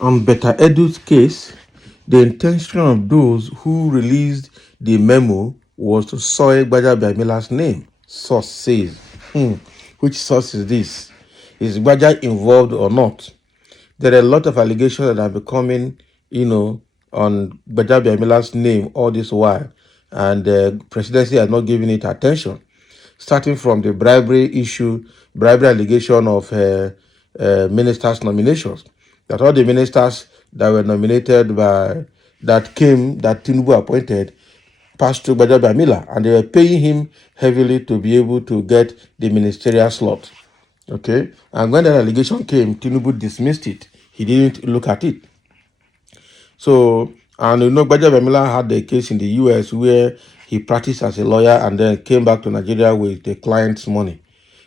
On Beta Edu's case, the intention of those who released the memo was to soil Gbajabiamila's name, source says. Which source is this? Is Gbaja involved or not? There are a lot of allegations that are becoming, on Gbajabiamila's name all this while, and the presidency has not given it attention, starting from the bribery allegation of ministers' nominations. That all the ministers that were nominated that Tinubu appointed, passed through Gbajabiamila, and they were paying him heavily to be able to get the ministerial slot. Okay, and when that allegation came, Tinubu dismissed it. He didn't look at it. So, and Gbajabiamila had a case in the US where he practiced as a lawyer and then came back to Nigeria with the client's money.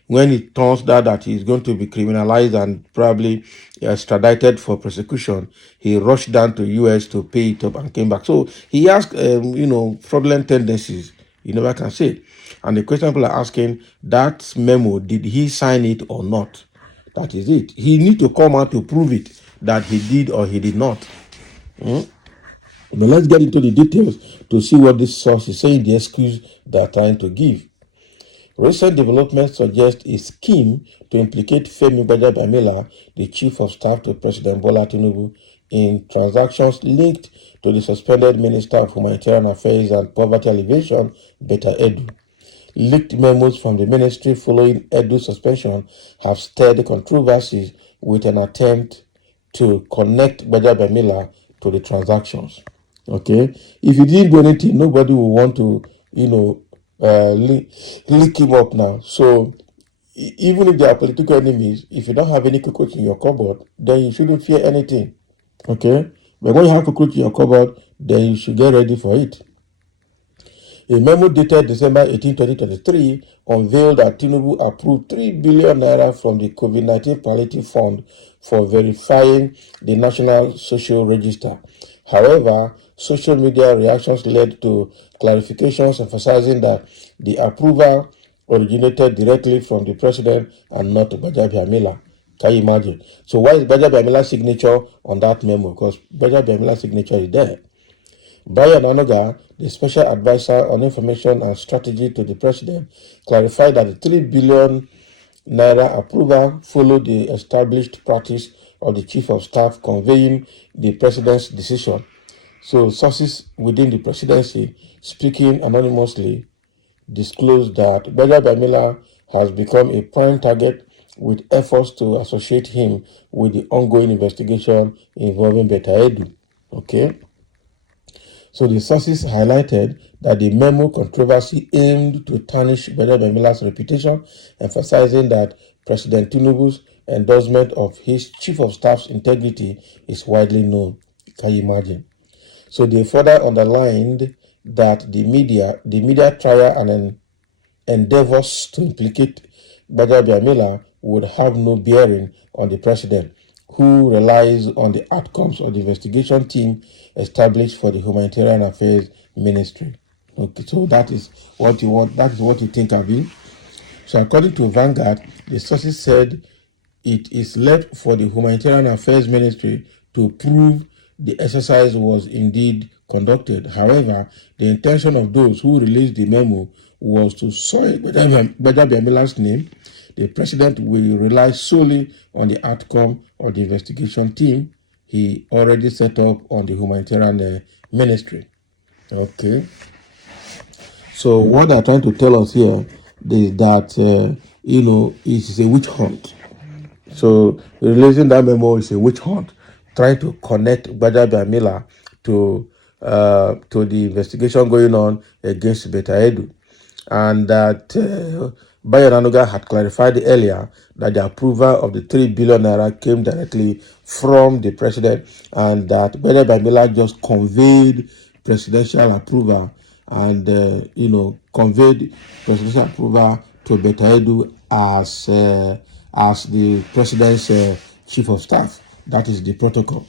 When it turns out that he's going to be criminalized and probably extradited for prosecution, he rushed down to US to pay it up and came back. So he has, fraudulent tendencies. You never can say. And the question people are asking, that memo, did he sign it or not? That is it. He need to come out to prove it, that he did or he did not. But let's get into the details to see what this source is saying, the excuse they are trying to give. Recent developments suggest a scheme to implicate Femi Gbajabiamila, the chief of staff to President Bola Tinubu, in transactions linked to the suspended Minister of Humanitarian Affairs and Poverty Alleviation, Beta Edu. Leaked memos from the ministry following Edu's suspension have stirred controversies with an attempt to connect Gbajabiamila to the transactions. Okay, if you didn't do anything, nobody will want to, link him up now. So even if they are political enemies, if you don't have any cockroach in your cupboard, then you shouldn't fear anything. Okay, but when you have cockroach in your cupboard, then you should get ready for it. A memo dated December 18, 2023 unveiled that Tinubu approved 3 billion naira from the COVID-19 Palliative Fund for verifying the National Social Register. However, social media reactions led to clarifications emphasizing that the approval originated directly from the president and not Gbajabiamila. Can you imagine? So why is Gbajabiamila's signature on that memo? Because Gbajabiamila's signature is there. Gbajabiamila, the special advisor on information and strategy to the president, clarified that the 3 billion naira approval followed the established practice of the chief of staff conveying the president's decision. So sources within the presidency, speaking anonymously, disclosed that Gbajabiamila has become a prime target with efforts to associate him with the ongoing investigation involving Beta Edu. Okay. So the sources highlighted that the memo controversy aimed to tarnish Gbajabiamila's reputation, emphasizing that President Tinubu's endorsement of his chief of staff's integrity is widely known. Can you imagine? So they further underlined that the media trial and endeavors to implicate Gbajabiamila would have no bearing on the president, who relies on the outcomes of the investigation team established for the Humanitarian Affairs Ministry. Okay, so that is what you want. That is what you think of it. So according to Vanguard, the sources said it is left for the Humanitarian Affairs Ministry to prove the exercise was indeed conducted. However, the intention of those who released the memo was to soil Gbajabiamila's name. The president will rely solely on the outcome of the investigation team he already set up on the humanitarian ministry. Okay. So what they're trying to tell us here is that, it is a witch hunt. So releasing that memo is a witch hunt, trying to connect Gbajabiamila to the investigation going on against Beta Edu, and that Bayananuga had clarified earlier that the approval of the 3 billion naira came directly from the president, and that Gbajabiamila just conveyed presidential approval and conveyed presidential approval to Beta Edu as the president's chief of staff. That is the protocol.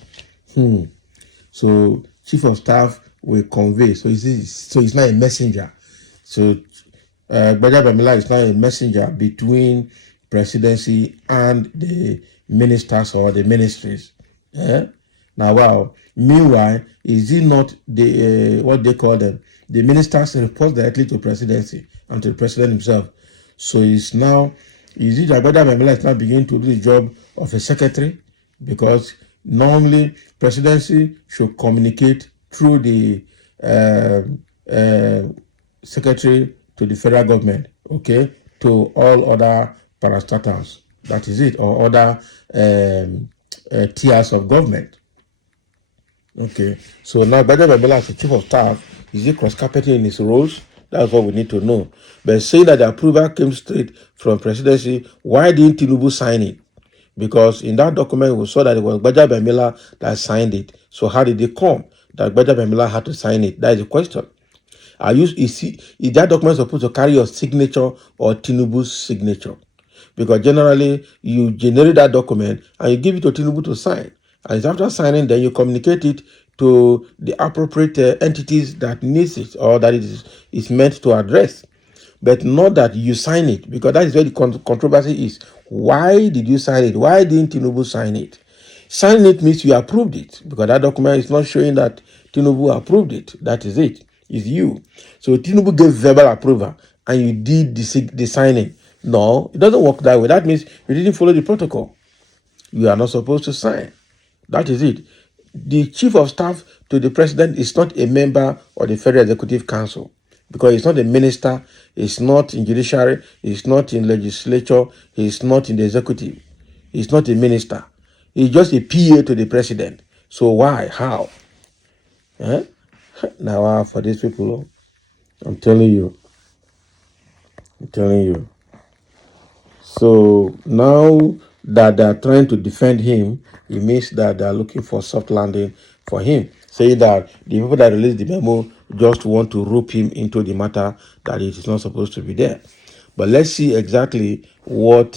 So chief of staff will convey. So it's not a messenger. So Gbajabiamila is not a messenger between presidency and the ministers or the ministries. Now, wow. Meanwhile, is it not the what they call them? The ministers report directly to presidency and to the president himself. So it's now, is it that Gbajabiamila is now beginning to do the job of a secretary? Because normally presidency should communicate through the uh, uh, secretary to the federal government, okay, to all other parastatals. That is it, or other tiers of government. Okay, so now Gbajabiamila as the chief of staff, is he cross-carpeting in his roles? That's what we need to know. But saying that the approval came straight from presidency, why didn't Tinubu sign it? Because in that document we saw that it was Gbajabiamila that signed it. So how did it come that Gbajabiamila had to sign it? That is the question. Is that document supposed to carry your signature or Tinubu's signature? Because generally you generate that document and you give it to Tinubu to sign. And it's after signing, then you communicate it to the appropriate entities that needs it or that it is meant to address. But not that you sign it, because that is where the controversy is. Why did you sign it? Why didn't Tinubu sign it? Signing it means you approved it, because that document is not showing that Tinubu approved it. That is it. It's you. So Tinubu gave verbal approval and you did the signing. No, it doesn't work that way. That means you didn't follow the protocol. You are not supposed to sign. That is it. The chief of staff to the president is not a member of the Federal Executive Council, because he's not a minister, he's not in judiciary, he's not in legislature, he's not in the executive, he's not a minister. He's just a PA to the president. So why? How? Eh? Now, for these people, I'm telling you. I'm telling you. So now that they're trying to defend him, it means that they're looking for soft landing for him, saying that the people that released the memo just want to rope him into the matter that it is not supposed to be there. But let's see exactly what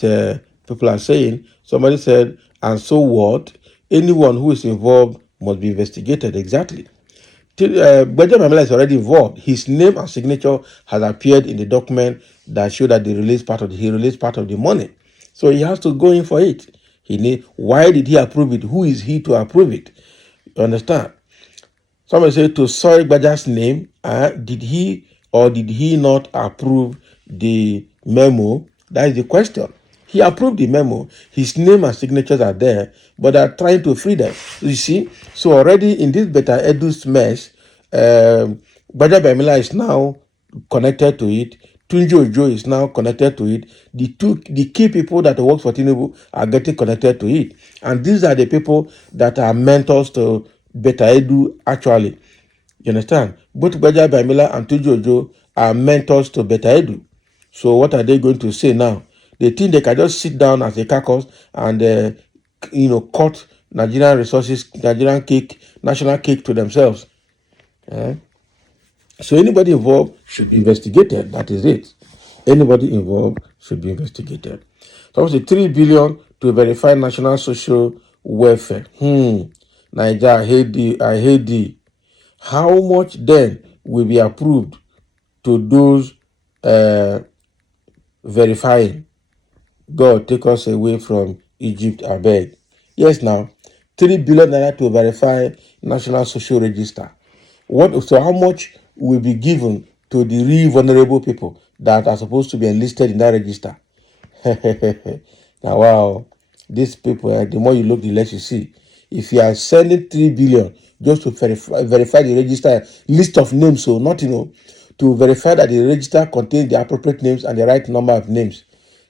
people are saying. Somebody said, and so what? Anyone who is involved must be investigated. Exactly. Gbajabiamila is already involved. His name and signature has appeared in the document that show that he released part of the money. So he has to go in for it. Why did he approve it? Who is he to approve it? You understand? Somebody say to soil Gbaja's name, did he or did he not approve the memo? That is the question. He approved the memo. His name and signatures are there, but they are trying to free them. You see? So already in this Beta Edu's mess, Gbajabiamila is now connected to it. Tunji Ojo is now connected to it. The key people that work for Tinubu are getting connected to it. And these are the people that are mentors to Beta Edu actually. You understand? Both Gbajabiamila and Tunji Ojo are mentors to Beta Edu. So what are they going to say now? They think they can just sit down as a caucus and cut Nigerian resources, Nigerian cake, national cake to themselves. So anybody involved should be investigated. That is it. Anybody involved should be investigated. So obviously 3 billion to verify national social welfare. Niger, I hate thee. How much then will be approved to those verifying? God take us away from Egypt, I beg. Yes, now 3 billion naira to verify national social register. So how much will be given to the real vulnerable people that are supposed to be enlisted in that register? Now, wow, these people, the more you look, the less you see. If you are sending 3 billion just to verify the register list of names, so not to verify that the register contains the appropriate names and the right number of names,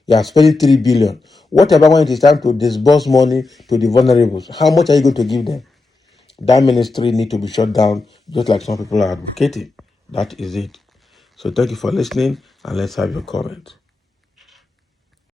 you are spending 3 billion. Whatever when it is time to disburse money to the vulnerables, how much are you going to give them? That ministry need to be shut down, just like some people are advocating. That is it. So thank you for listening, and let's have your comment.